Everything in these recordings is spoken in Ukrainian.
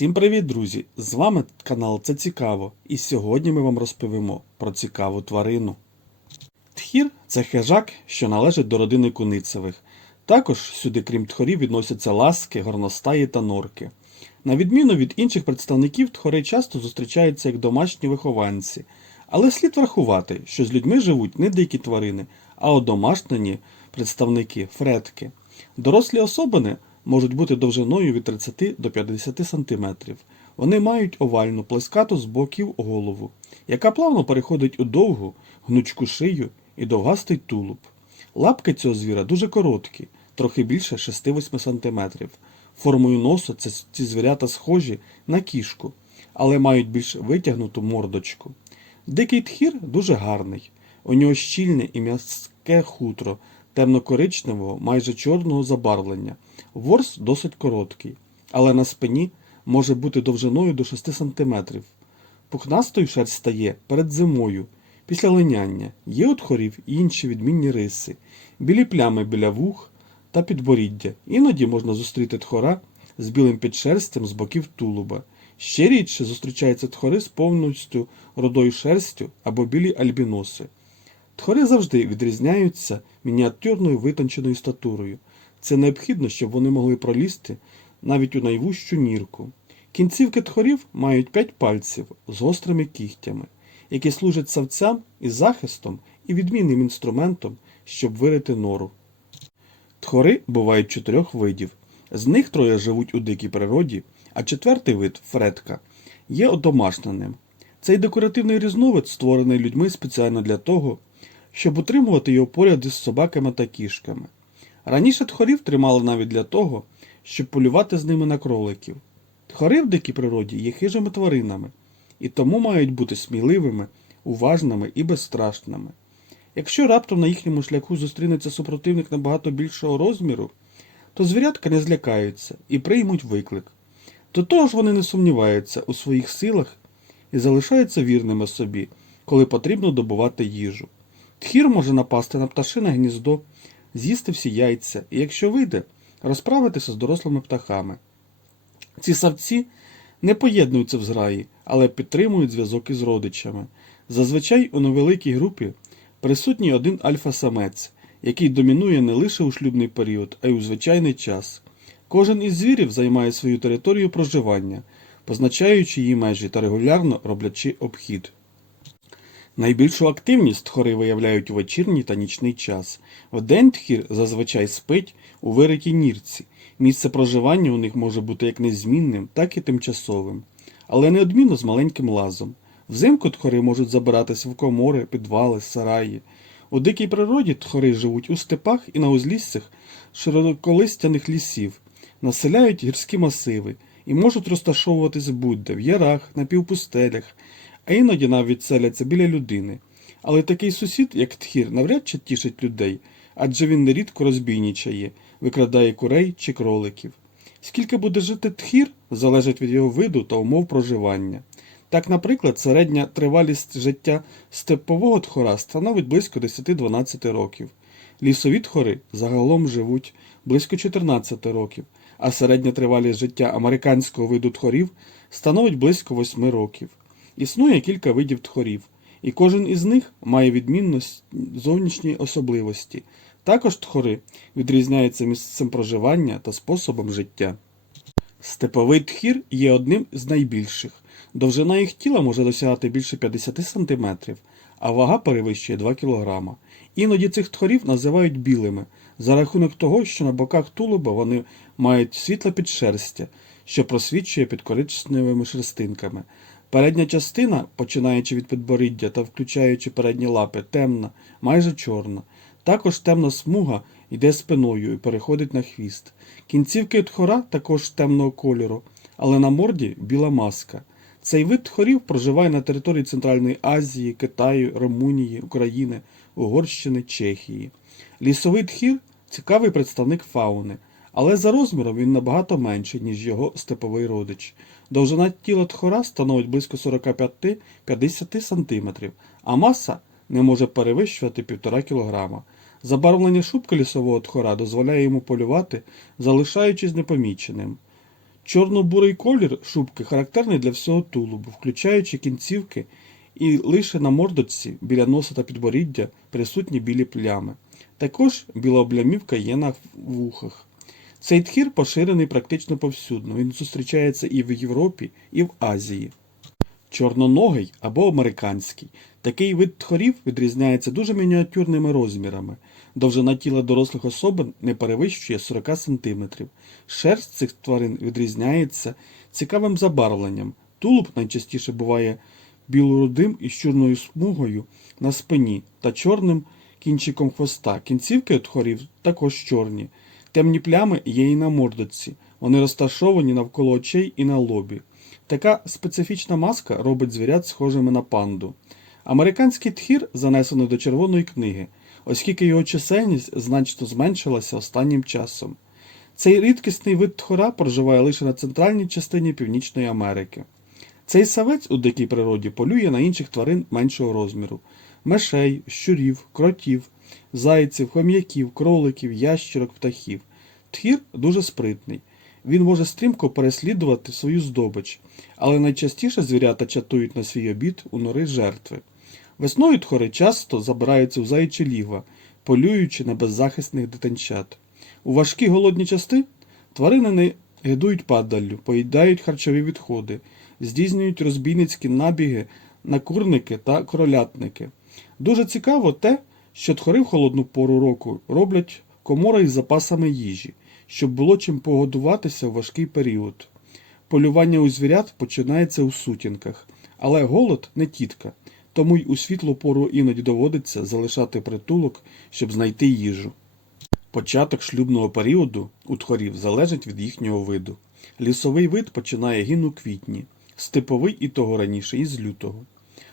Всім привіт, друзі! З вами канал Це Цікаво, і сьогодні ми вам розповімо про цікаву тварину. Тхір це хижак, що належить до родини куницевих. Також сюди, крім тхорів, відносяться ласки, горностаї та норки. На відміну від інших представників, тхори часто зустрічаються як домашні вихованці. Але слід врахувати, що з людьми живуть не дикі тварини, а одомашнені представники фретки. Дорослі особини можуть бути довжиною від 30 до 50 см. Вони мають овальну плескату з боків голову, яка плавно переходить у довгу, гнучку шию і довгастий тулуб. Лапки цього звіра дуже короткі, трохи більше 6-8 см. Формою носу ці звірята схожі на кішку, але мають більш витягнуту мордочку. Дикий тхір дуже гарний. У нього щільне і м'язке хутро, темно-коричневого, майже чорного забарвлення. Ворс досить короткий, але на спині може бути довжиною до 6 см. Пухнастою шерсть стає перед зимою, після линяння. Є у тхорів і інші відмінні риси, білі плями біля вух та підборіддя. Іноді можна зустріти тхора з білим підшерстям з боків тулуба. Ще рідше зустрічаються тхори з повністю родою шерстю або білі альбіноси. Тхори завжди відрізняються мініатюрною витонченою статурою. Це необхідно, щоб вони могли пролізти навіть у найвужчу нірку. Кінцівки тхорів мають п'ять пальців з гострими кігтями, які служать савцям і захистом і відмінним інструментом, щоб вирити нору. Тхори бувають чотирьох видів. З них троє живуть у дикій природі, а четвертий вид фретка є одомашненим. Цей декоративний різновид створений людьми спеціально для того, щоб утримувати його поряд із собаками та кішками. Раніше тхорів тримали навіть для того, щоб полювати з ними на кроликів. Тхори в дикій природі є хижими тваринами, і тому мають бути сміливими, уважними і безстрашними. Якщо раптом на їхньому шляху зустрінеться супротивник набагато більшого розміру, то звірятка не злякаються і приймуть виклик. До того ж вони не сумніваються у своїх силах і залишаються вірними собі, коли потрібно добувати їжу. Тхір може напасти на пташине гніздо, з'їсти всі яйця і, якщо вийде, розправитися з дорослими птахами. Ці савці не поєднуються в зграї, але підтримують зв'язок із родичами. Зазвичай у невеликій групі присутній один альфа-самець, який домінує не лише у шлюбний період, а й у звичайний час. Кожен із звірів займає свою територію проживання, позначаючи її межі та регулярно роблячи обхід. Найбільшу активність тхори виявляють у вечірній та нічний час. Вдень тхір зазвичай спить у виритій нірці. Місце проживання у них може бути як незмінним, так і тимчасовим, але неодмінно з маленьким лазом. Взимку тхори можуть забиратися в комори, підвали, сараї. У дикій природі тхори живуть у степах і на узліссях широколистяних лісів, населяють гірські масиви і можуть розташовуватись будь-де в ярах, на півпустелях, а іноді навіть селяться біля людини. Але такий сусід, як тхір, навряд чи тішить людей, адже він нерідко розбійнічає, викрадає курей чи кроликів. Скільки буде жити тхір, залежить від його виду та умов проживання. Так, наприклад, середня тривалість життя степового тхора становить близько 10-12 років. Лісові тхори загалом живуть близько 14 років, а середня тривалість життя американського виду тхорів становить близько 8 років. Існує кілька видів тхорів, і кожен із них має відмінно зовнішні особливості. Також тхори відрізняються місцем проживання та способом життя. Степовий тхір є одним з найбільших. Довжина їх тіла може досягати більше 50 см, а вага перевищує 2 кг. Іноді цих тхорів називають білими за рахунок того, що на боках тулуба вони мають світле підшерстя, що просвічує під коричневими шерстинками. Передня частина, починаючи від підборіддя та включаючи передні лапи, темна, майже чорна. Також темна смуга йде спиною і переходить на хвіст. Кінцівки тхора також темного кольору, але на морді біла маска. Цей вид тхорів проживає на території Центральної Азії, Китаю, Румунії, України, Угорщини, Чехії. Лісовий тхір цікавий представник фауни, але за розміром він набагато менший, ніж його степовий родич. Довжина тіла тхора становить близько 45-50 см, а маса не може перевищувати 1,5 кг. Забарвлення шубки лісового тхора дозволяє йому полювати, залишаючись непоміченим. Чорно-бурий колір шубки характерний для всього тулубу, включаючи кінцівки, і лише на мордочці біля носа та підборіддя присутні білі плями. Також біла облямівка є на вухах. Цей тхір поширений практично повсюдно. Він зустрічається і в Європі, і в Азії. Чорноногий або американський. Такий вид тхорів відрізняється дуже мініатюрними розмірами. Довжина тіла дорослих особин не перевищує 40 см. Шерсть цих тварин відрізняється цікавим забарвленням. Тулуб найчастіше буває білорудим із чорною смугою на спині та чорним кінчиком хвоста. Кінцівки тхорів також чорні. Темні плями є і на мордочці. Вони розташовані навколо очей і на лобі. Така специфічна маска робить звірят схожими на панду. Американський тхір занесено до Червоної книги, оскільки його чисельність значно зменшилася останнім часом. Цей рідкісний вид тхора проживає лише на центральній частині Північної Америки. Цей савець у дикій природі полює на інших тварин меншого розміру мишей, щурів, кротів, зайців, хом'яків, кроликів, ящерок, птахів. Тхір дуже спритний. Він може стрімко переслідувати свою здобич, але найчастіше звірята чатують на свій обід у нори жертви. Весною тхори часто забираються в заячі лігва, полюючи на беззахисних дитинчат. У важкі голодні части тварини не гидують падаллю, поїдають харчові відходи, здійснюють розбійницькі набіги на курники та кролятники. Дуже цікаво те, що тхори в холодну пору року роблять комори із запасами їжі, щоб було чим погодуватися в важкий період. Полювання у звірят починається у сутінках, але голод не тітка, тому й у світлу пору іноді доводиться залишати притулок, щоб знайти їжу. Початок шлюбного періоду у тхорів залежить від їхнього виду. Лісовий вид починає гін у квітні, степовий і того раніше, із лютого.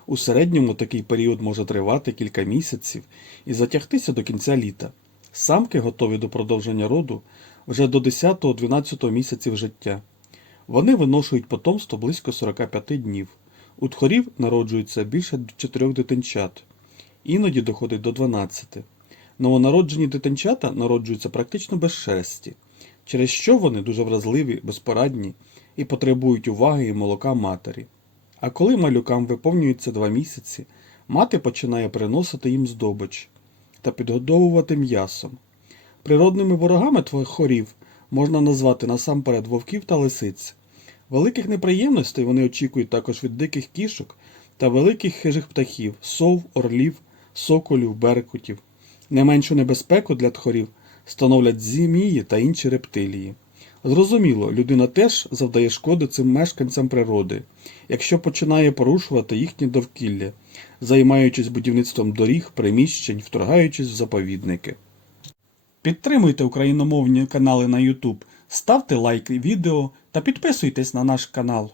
У середньому такий період може тривати кілька місяців і затягтися до кінця літа. Самки готові до продовження роду вже до 10-12 місяців життя. Вони виношують потомство близько 45 днів. У тхорів народжується більше 4 дитинчат, іноді доходить до 12. Новонароджені дитинчата народжуються практично без шерсті, через що вони дуже вразливі, безпорадні і потребують уваги і молока матері. А коли малюкам виповнюється 2 місяці, мати починає приносити їм здобич та підгодовувати м'ясом. Природними ворогами тхорів можна назвати насамперед вовків та лисиць. Великих неприємностей вони очікують також від диких кішок та великих хижих птахів, сов, орлів, соколів, беркутів. Не меншу небезпеку для тхорів становлять змії та інші рептилії. Зрозуміло, людина теж завдає шкоди цим мешканцям природи, якщо починає порушувати їхнє довкілля, займаючись будівництвом доріг, приміщень, вторгаючись в заповідники. Підтримуйте україномовні канали на YouTube, ставте лайки відео та підписуйтесь на наш канал.